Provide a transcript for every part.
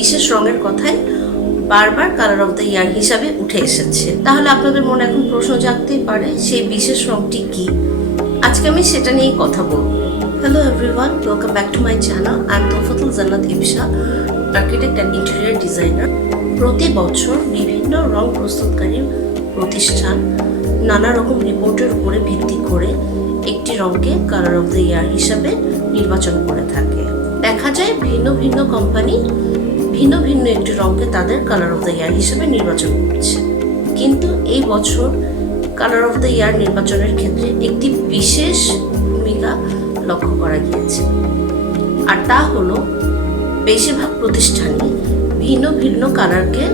বিশেষ রঙের কথাই বারবার কালার অফ দ্য ইয়ার হিসাবে উঠে এসেছে। তাহলে আপনাদের মনে এখন প্রশ্ন জাগতেই পারে সেই বিশেষ রঙটি কি। আজকে আমি সেটা নিয়েই কথা বলবো। Hello everyone, welcome back to my channel. I am Tofatul Jannat Ibsha, architect and interior designer. প্রতি বছর বিভিন্ন রং প্রস্তুতকারী প্রতিষ্ঠান নানা রকম রিপোর্টের উপরে ভিত্তি করে একটি রঙকে কালার অফ দ্য ইয়ার হিসাবে নির্বাচন করে থাকে। দেখা যায় ভিন্ন ভিন্ন কোম্পানি ভিন্ন ভিন্ন একটি রঙকে তাদের কালার অফ দ্য ইয়ার হিসেবে নির্বাচন করছে। কিন্তু এই বছর কালার অফ দ্য ইয়ার নির্বাচনের ক্ষেত্রে একটি বিশেষ ভূমিকা লক্ষ্য করা গিয়েছে, আর তা হলো বেশিরভাগ প্রতিষ্ঠানই ভিন্ন ভিন্ন কালারকে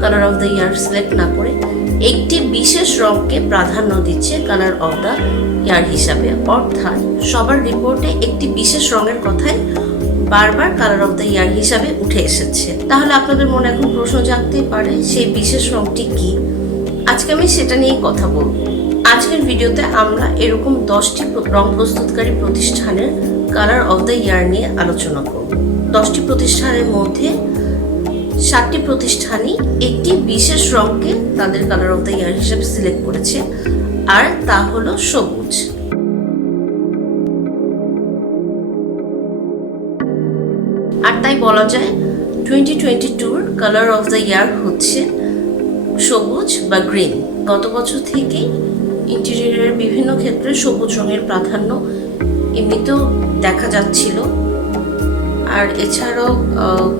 colour of the year select না করে একটি বিশেষ রঙকে প্রাধান্য দিচ্ছে কালার অফ দ্য ইয়ার হিসাবে। অর্থাৎ সবার রিপোর্টে একটি বিশেষ রঙের কথাই বারবার কালার অফ দ্য ইয়ার হিসাবে উঠে এসেছে। তাহলে আপনাদের মনে এখন প্রশ্ন জাগতেই পারে সেই বিশেষ রঙটি কি। আজকে আমি সেটা নিয়েই কথা বলবো। আজকের ভিডিওতে আমরা এরকম 10টি রং প্রস্তুতকারী প্রতিষ্ঠানের কালার অফ দ্য ইয়ার নিয়ে আলোচনা করব। 10টি প্রতিষ্ঠানের মধ্যে 7টি প্রতিষ্ঠানই একটি বিশেষ রঙকে তাদের কালার অফ দ্য ইয়ার হিসেবে সিলেক্ট করেছে, আর তা হলো সবুজ। আর তাই বলা যায় 2022 কালার অফ দ্য ইয়ার হচ্ছে সবুজ বা গ্রিন। গত বছর থেকেই ইন্টেরিয়রের বিভিন্ন ক্ষেত্রে সবুজ রঙের প্রাধান্য এমনিতেও দেখা যাচ্ছিল। আর এছাড়াও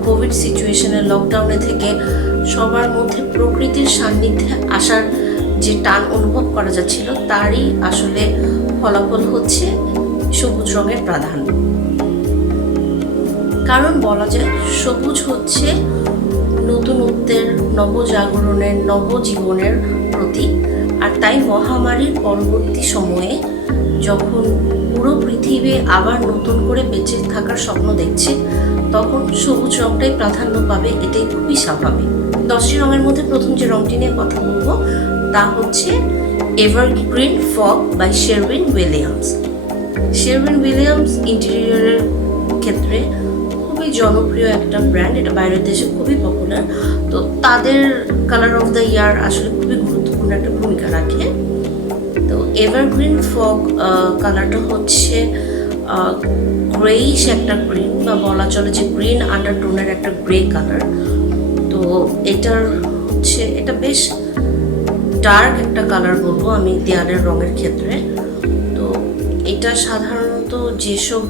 কোভিড সিচুয়েশনের লকডাউনে থেকে সবার মধ্যে প্রকৃতির সান্নিধ্যে আসার যে টান অনুভব করা যাচ্ছিল, তারই আসলে ফলাফল হচ্ছে সবুজ রঙের প্রাধান্য। কারণ বলা যায় সবুজ হচ্ছে নতুনত্বের, নবজাগরণের, নবজীবনের প্রতীক। আর তাই মহামারীর পরবর্তী সময়ে যখন পুরো পৃথিবী আবার নতুন করে বেঁচে থাকার স্বপ্ন দেখছে, তখন সবুজ রঙটাই প্রাধান্য পাবে, এটাই খুবই স্বাভাবিক। 10টি রঙের মধ্যে প্রথম যে রঙটি নিয়ে কথা বলবো তা হচ্ছে evergreen fog by Sherwin Williams. Sherwin Williams ইন্টেরিয়রের ক্ষেত্রে খুবই জনপ্রিয় একটা ব্র্যান্ড, এটা বাইরের দেশে খুবই পপুলার। তো তাদের কালার অফ দ্য ইয়ার আসলে খুবই গুরুত্বপূর্ণ একটা ভূমিকা রাখে। তো এভারগ্রিন ফগ কালারটা হচ্ছে গ্রেইশ একটা গ্রিন, বা বলা চলে যে গ্রিন আন্ডারটোনের একটা গ্রে কালার। তো এটা বেশ ডার্ক একটা কালার বলবো আমি দেয়ালের রঙের ক্ষেত্রে। তো এটা সাধারণত যেসব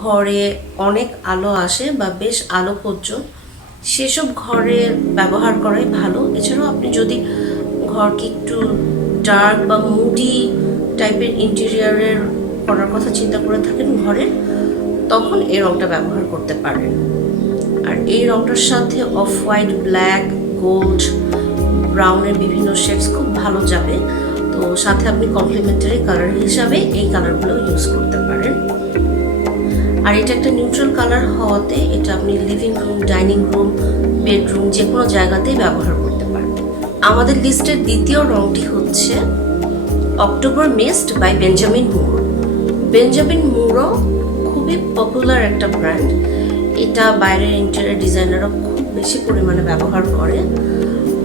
ঘরে অনেক আলো আসে বা বেশ আলোকোজ্জ, সেসব ঘরে ব্যবহার করাই ভালো। এছাড়াও আপনি যদি ঘরকে একটু ডার্ক বা মুডি টাইপের ইন্টেরিয়ারের করার কথা চিন্তা করে থাকেন ঘরে, তখন এই রঙটা ব্যবহার করতে পারেন। আর এই রঙটার সাথে অফ হোয়াইট, ব্ল্যাক, গোল্ড, ব্রাউনের বিভিন্ন শেডস খুব ভালো যাবে। তো সাথে আপনি কমপ্লিমেন্টারি কালার হিসাবে এই কালারগুলো ইউজ করতে পারেন। আর এটা একটা নিউট্রাল কালার হওয়াতে এটা আপনি living room, dining room, bedroom যে কোনো জায়গাতেই ব্যবহার করতে পারেন। আমাদের লিস্টের দ্বিতীয় রঙটি হচ্ছে October mist by Benjamin Moore. Benjamin Moore খুবই পপুলার একটা ব্র্যান্ড, এটা বাইরের ইন্টেরিয়র ডিজাইনাররা খুব বেশি পরিমাণে ব্যবহার করে।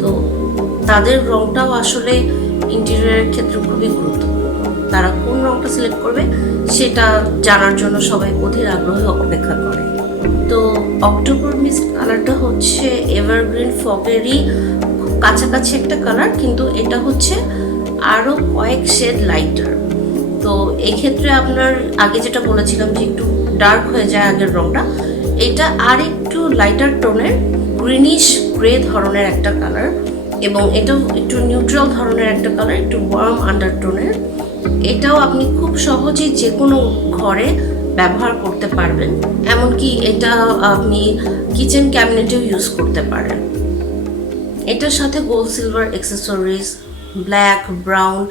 তো তাদের রঙটাও আসলে ইন্টেরিয়রের ক্ষেত্রে খুবই গুরুত্বপূর্ণ। তারা কোন রঙটা সিলেক্ট করবে সেটা জানার জন্য সবাই অধীর আগ্রহে অপেক্ষা করে। তো অক্টোবর মিস্ট কালারটা হচ্ছে এভারগ্রিন ফগেরই খুব কাছাকাছি একটা কালার, কিন্তু এটা হচ্ছে আরও কয়েক শেড লাইটার। তো এই ক্ষেত্রে আপনার আগে যেটা বলেছিলাম যে একটু ডার্ক হয়ে যায় আগের রঙটা, এটা আর একটু লাইটার টোনের গ্রিনিশ গ্রে ধরনের একটা কালার, এবং এটাও একটু নিউট্রাল ধরনের একটা কালার, একটু ওয়ার্ম আন্ডারটোনের। এটাও আপনি খুব সহজেই যে কোনো ঘরে ব্যবহার করতে পারবেন, এমনকি এটা আপনি কিচেন ক্যাবিনেটেও ইউজ করতে পারেন। এটার সাথে gold silver accessories, black, brown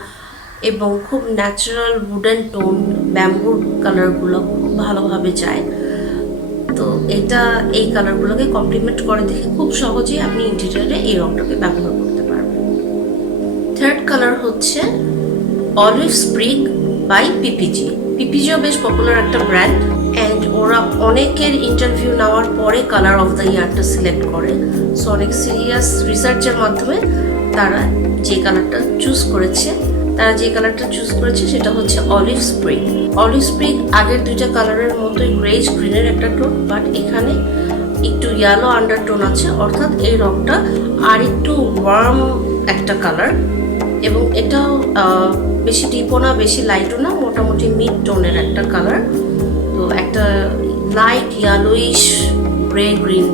এবং খুব ন্যাচারাল উডেন টোন ব্যাম্বুর কালারগুলো খুব ভালোভাবে যায়। তো এই কালারগুলোকে কমপ্লিমেন্ট করে দেখে খুব সহজেই আপনি ইন্টেরিয়রে এই রঙটাকে ব্যবহার করতে পারবেন। থার্ড কালার হচ্ছে অলিভ স্প্রিগ বাই পিপিজি। পিপিজিও বেশ পপুলার একটা ব্র্যান্ড। অ্যান্ড ওরা অনেকের ইন্টারভিউ নেওয়ার পরে কালার অফ দ্য ইয়ারটা সিলেক্ট করে। সো অনেক সিরিয়াস রিসার্চের মাধ্যমে তারা যে কালারটা চুজ করেছে সেটা হচ্ছে অলিভ স্প্রিং। অলিভ স্প্রিং আগের দুইটা কালারের মতোই গ্রেজ গ্রিনের একটা টোন, বাট এখানে একটু ইয়েলো আন্ডারটোন আছে, অর্থাৎ এই রংটা আর একটু ওয়ার্ম একটা কালার, এবং এটাও বেশি ডিপও না বেশি লাইটও না, মোটামুটি মিড টোনের একটা কালার। তো একটা লাইট ইয়েলোইশ গ্রে গ্রিন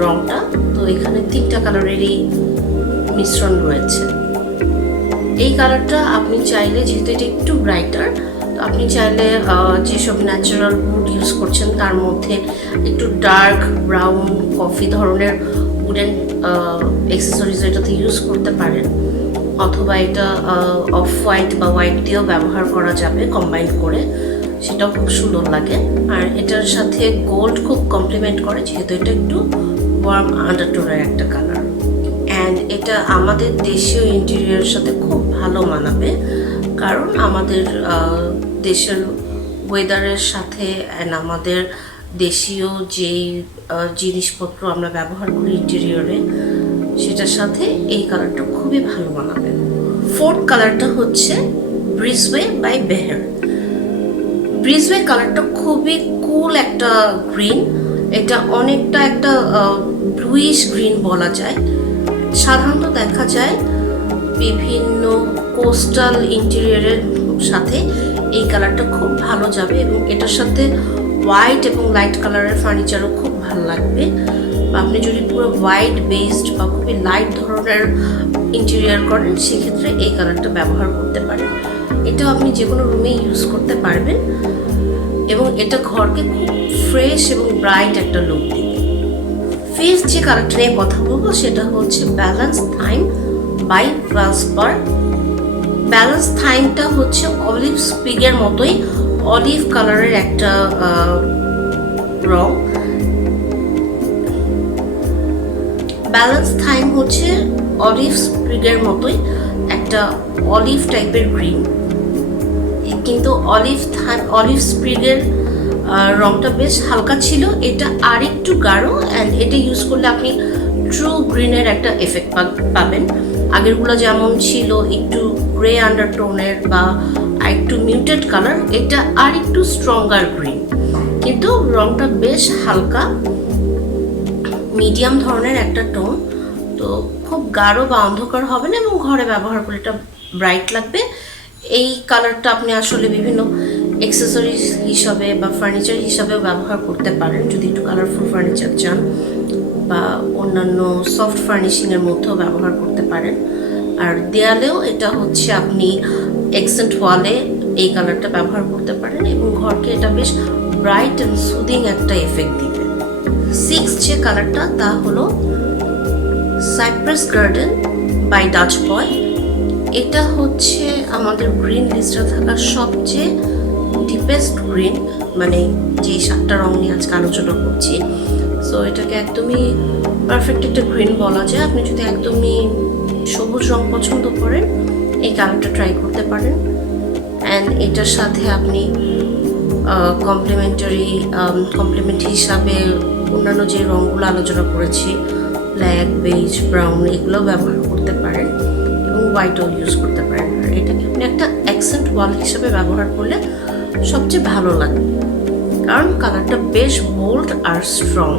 রংটা। তো এখানে তিনটা কালারেরই মিশ্রণ রয়েছে। এই কালারটা আপনি চাইলে, যেহেতু এটা একটু ব্রাইটার, তো আপনি চাইলে যেসব ন্যাচারাল উড ইউজ করছেন তার মধ্যে একটু ডার্ক ব্রাউন কফি ধরনের উডেন অ্যাক্সেসরিজ এটাতে ইউজ করতে পারেন, অথবা এটা অফ হোয়াইট বা হোয়াইট দিয়েও ব্যবহার করা যাবে কম্বাইন করে, সেটাও খুব সুন্দর লাগে। আর এটার সাথে গোল্ড খুব কমপ্লিমেন্ট করে, যেহেতু এটা একটু ওয়ার্ম আন্ডারটোনের একটা কালার। অ্যান্ড এটা আমাদের দেশীয় ইন্টেরিয়রের সাথে খুব ভালো মানাবে, কারণ আমাদের দেশের ওয়েদারের সাথে অ্যান্ড আমাদের দেশীয় যেই জিনিসপত্র আমরা ব্যবহার করি ইন্টেরিয়রে, সেটার সাথে এই কালারটা খুবই ভালো মানাবে। ফোর্থ কালারটা হচ্ছে ব্রিজওয়ে বাই বেহের। ব্রিজওয়ে কালারটা খুবই কুল একটা গ্রিন, এটা অনেকটা একটা ব্লুইশ গ্রিন বলা যায়। সাধারণত দেখা যায় বিভিন্ন কোস্টাল ইন্টেরিয়রের সাথে এই কালারটা খুব ভালো যাবে, এবং এটার সাথে হোয়াইট এবং লাইট কালারের ফার্নিচারও খুব ভালো লাগবে। আপনি যদি পুরো হোয়াইট বেসড বা খুবই লাইট ধরনের ইন্টেরিয়র করেন, সেক্ষেত্রে এই কালারটা ব্যবহার করতে পারেন। এটাও আপনি যে কোনো রুমে ইউজ করতে পারবেন, এবং এটা ঘরকে খুব ফ্রেশ এবং ব্রাইট একটা লুক দিবে। ফিফথ যে কালারটা নিয়ে কথা বলবো সেটা হচ্ছে ব্যালেন্স থাইম বাই ভেলস্পার। ব্যালেন্স থাইমটা হচ্ছে অলিভ স্প্রিগের মতোই অলিভ কালারের একটা রং। ব্যালেন্স থাইম হচ্ছে অলিভ স্প্রিগের মতোই একটা অলিভ টাইপের গ্রিন, কিন্তু অলিভ স্প্রিগের রংটা বেশ হালকা ছিল, এটা আর একটু গাঢ়। অ্যান্ড এটা ইউজ করলে আপনি ট্রু গ্রিনের একটা এফেক্ট পাবেন। আগেরগুলো যেমন ছিল একটু গ্রে আন্ডারটোনের বা একটু মিউটেড কালার, এটা আর একটু স্ট্রঙ্গার গ্রিন, কিন্তু রংটা বেশ হালকা মিডিয়াম ধরনের একটা টোন। তো খুব গাঢ় বা অন্ধকার হবে না, এবং ঘরে ব্যবহার করে এটা ব্রাইট লাগবে। এই কালারটা আপনি আসলে বিভিন্ন অ্যাক্সেসরিজ হিসাবে বা ফার্নিচার হিসাবেও ব্যবহার করতে পারেন, যদি একটু কালারফুল ফার্নিচার চান, বা অন্যান্য সফট ফার্নিশিংয়ের মধ্যেও ব্যবহার করতে পারেন। আর দেয়ালেও এটা হচ্ছে আপনি এক্সেন্ট ওয়ালে এই কালারটা ব্যবহার করতে পারেন, এবং ঘরকে এটা বেশ ব্রাইট অ্যান্ড সুদিং একটা এফেক্ট দিবে। সিক্স যে কালারটা তা হলো সাইপ্রাস গার্ডেন বাই ডাচ বয়। এটা হচ্ছে আমাদের গ্রিন লিস্টে থাকা সবচেয়ে ডিপেস্ট গ্রিন, মানে যে 7টা রং নিয়ে আজকে আলোচনা করছি। সো এটাকে একদমই পারফেক্ট একটা গ্রিন বলা যায়। আপনি যদি একদমই সবুজ রং পছন্দ করেন, এই কালারটা ট্রাই করতে পারেন। অ্যান্ড এটার সাথে আপনি কমপ্লিমেন্ট হিসাবে অন্যান্য যে রঙগুলো আলোচনা করেছি, ব্ল্যাক, বেজ, ব্রাউন, এগুলো ব্যবহার করতে পারেন, এবং হোয়াইটও ইউজ করতে পারেন। আর এটাকে আপনি একটা অ্যাকসেন্ট ওয়াল হিসেবে ব্যবহার করলে সবচেয়ে ভালো লাগবে, কারণ কালারটা বেশ বোল্ড আর স্ট্রং।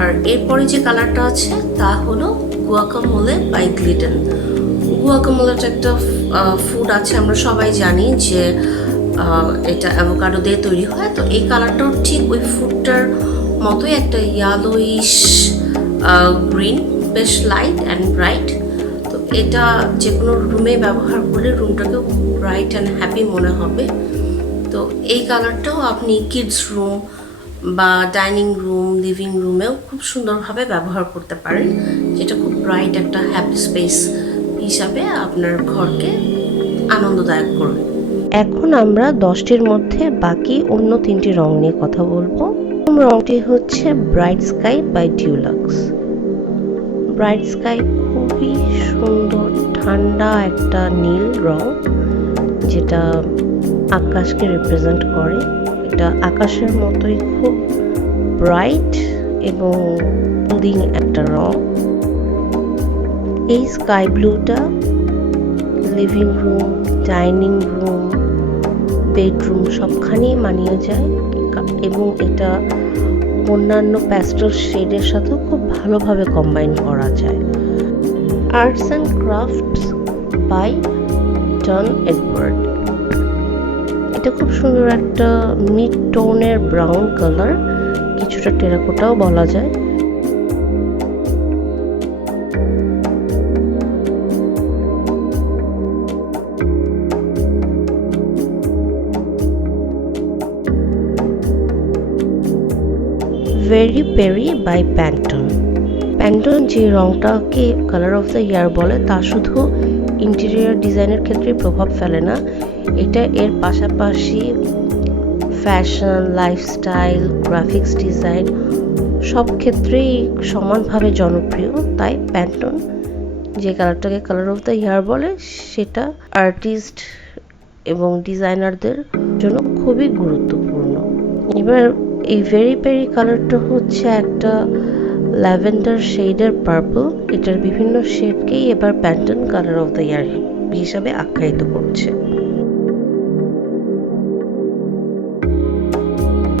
আর এরপরে যে কালারটা আছে তা হলো গুয়াকামোলে বাই গ্লিডেন। গুয়াকামোলেটা একটা ফুড আছে, আমরা সবাই জানি যে এটা অ্যাভোকাডো দিয়ে তৈরি হয়। তো এই কালারটাও ঠিক ওই ফুডটার মতোই একটা ইয়েলোইশ গ্রিন, বেশ লাইট অ্যান্ড ব্রাইট। তো এটা যে কোনো রুমে ব্যবহার করলে রুমটাকেও ব্রাইট অ্যান্ড হ্যাপি মনে হবে। তো এই কালারটাও আপনি কিডস রুম বা ডাইনিং রুম, লিভিং রুমেও খুব সুন্দরভাবে ব্যবহার করতে পারেন, যেটা খুব ব্রাইট একটা হ্যাপি স্পেস হিসাবে আপনার ঘরকে আনন্দদায়ক করবে। এখন আমরা 10টির মধ্যে বাকি অন্য 3টি রং নিয়ে কথা বলবো। প্রথম রংটি হচ্ছে bright sky by Dulux. Bright sky খুবই সুন্দর ঠান্ডা একটা নীল রং, যেটা আকাশকে রিপ্রেজেন্ট করে। এটা আকাশের মতোই খুব ব্রাইট এবং সুদিং একটা রং। এই স্কাই ব্লুটা living room, dining room, bedroom সবখানেই মানিয়ে যায় এবং এটা অন্যান্য প্যাস্টেল শেডের সাথেও খুব ভালোভাবে কম্বাইন করা যায়। Arts and crafts by Tom Edward. এটা খুব সুন্দর একটা মিড টোনের ব্রাউন কালার, কিছুটা টেরাকোটাও বলা যায়। Very peri by Pantone. Pantone যে রংটাকে কালার অফ দ্য ইয়ার বলে তা শুধু ইন্টেরিয়র ডিজাইনের ক্ষেত্রে প্রভাব ফেলে না, এটা এর পাশাপাশি ফ্যাশন, লাইফস্টাইল, গ্রাফিক্স ডিজাইন সব ক্ষেত্রেই সমানভাবে জনপ্রিয়। তাই প্যান্টন যে কালারটাকে কালার অফ দ্য ইয়ার বলে সেটা আর্টিস্ট এবং ডিজাইনারদের জন্য খুবই গুরুত্বপূর্ণ। এবার এই ভেরি পেরি কালারটা হচ্ছে একটা ল্যাভেন্ডার শেডের পার্পল। এটার বিভিন্ন শেডকেই এবার প্যান্টন কালার অফ দ্য ইয়ার হিসাবে আখ্যায়িত করছে।